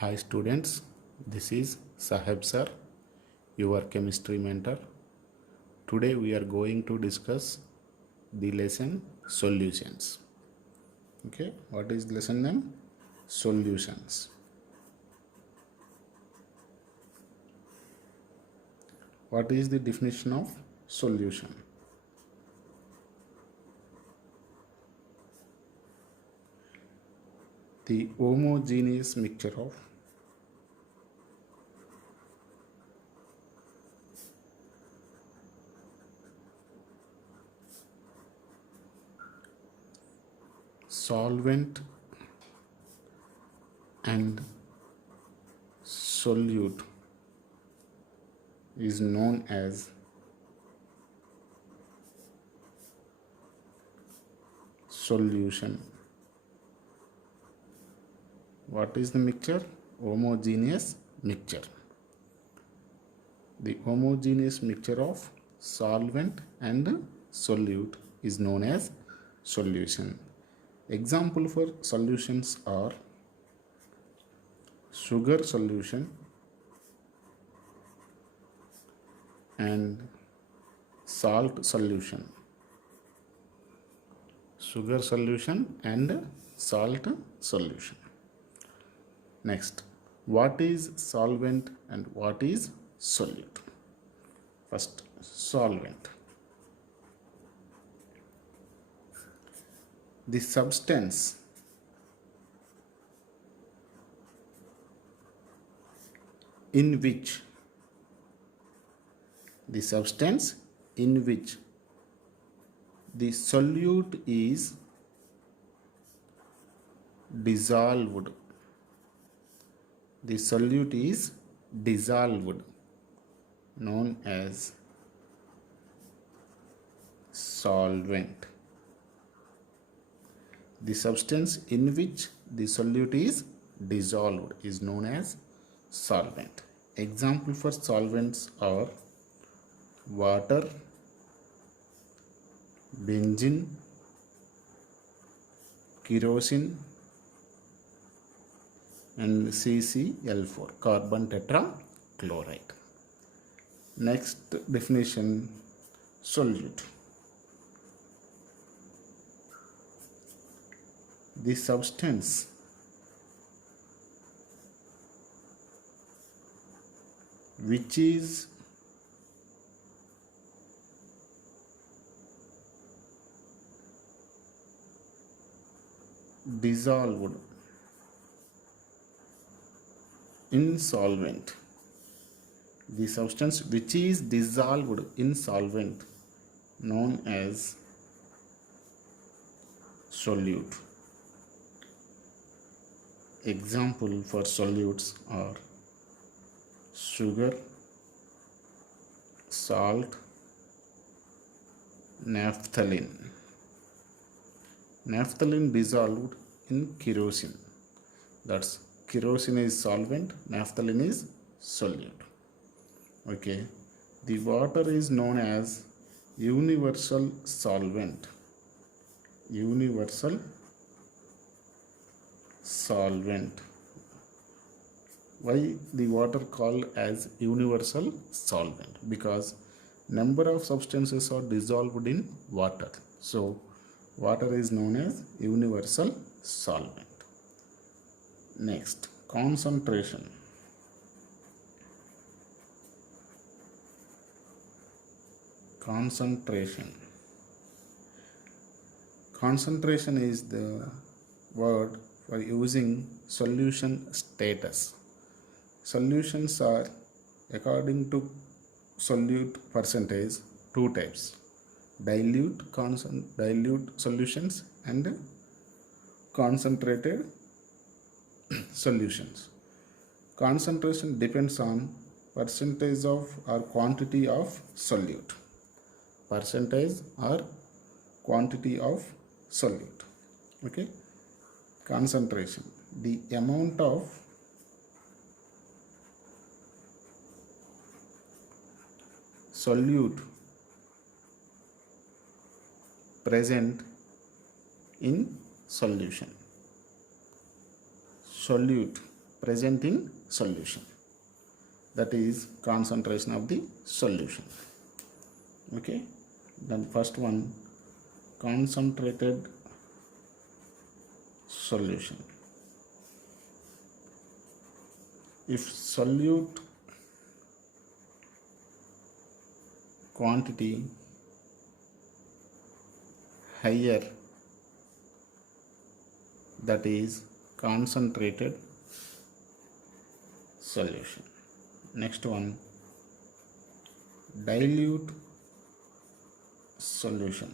Hi students, this is Saheb sir, your chemistry mentor. Today we are going to discuss the lesson solutions. Okay, what is lesson name? Solutions. What is the definition of solution? The homogeneous mixture of solvent and solute is known as solution. What is the mixture? Homogeneous mixture. The homogeneous mixture of solvent and solute is known as solution. Example for solutions are sugar solution and salt solution. Sugar solution and salt solution. Next, what is solvent and what is solute? First, solvent. The substance in which the solute is dissolved. The solute is dissolved, known as solvent. The substance in which the solute is dissolved is known as solvent. Example for solvents are water, benzene, kerosene, and CCl4, carbon tetrachloride. Next definition, solute. The substance which is dissolved in solvent. The substance which is dissolved in solvent known as solute. Example for solutes are sugar, salt, naphthalene. Naphthalene dissolved in kerosene. That's kerosene is solvent, naphthalene is solute. Okay, the water is known as universal solvent. Universal solvent. Why the water called as universal solvent? Because number of substances are dissolved in water. So water is known as universal solvent. Next, concentration. Concentration. Concentration is the word for using solution status. Solutions are, according to solute percentage, two types: dilute solutions and concentrated solutions. Concentration depends on percentage of or quantity of solute. Percentage or quantity of solute. Okay. Concentration, the amount of solute present in solution. Solute present in solution. That is concentration of the solution. Okay, then first one, concentrated solution. If solute quantity higher, that is concentrated solution. Next one, dilute solution.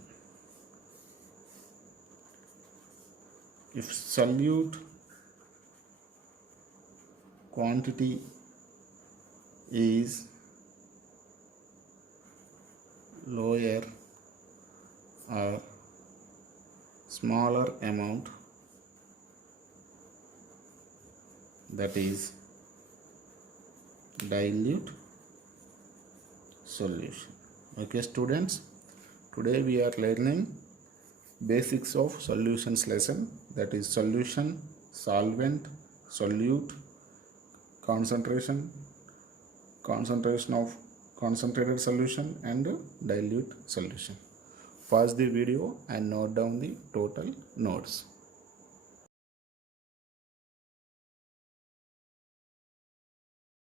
If solute quantity is lower or smaller amount, that is dilute solution. Okay students, today we are learning basics of solutions lesson, that is solution, solvent, solute, concentration of concentrated solution and dilute solution. Pause the video and note down the total notes.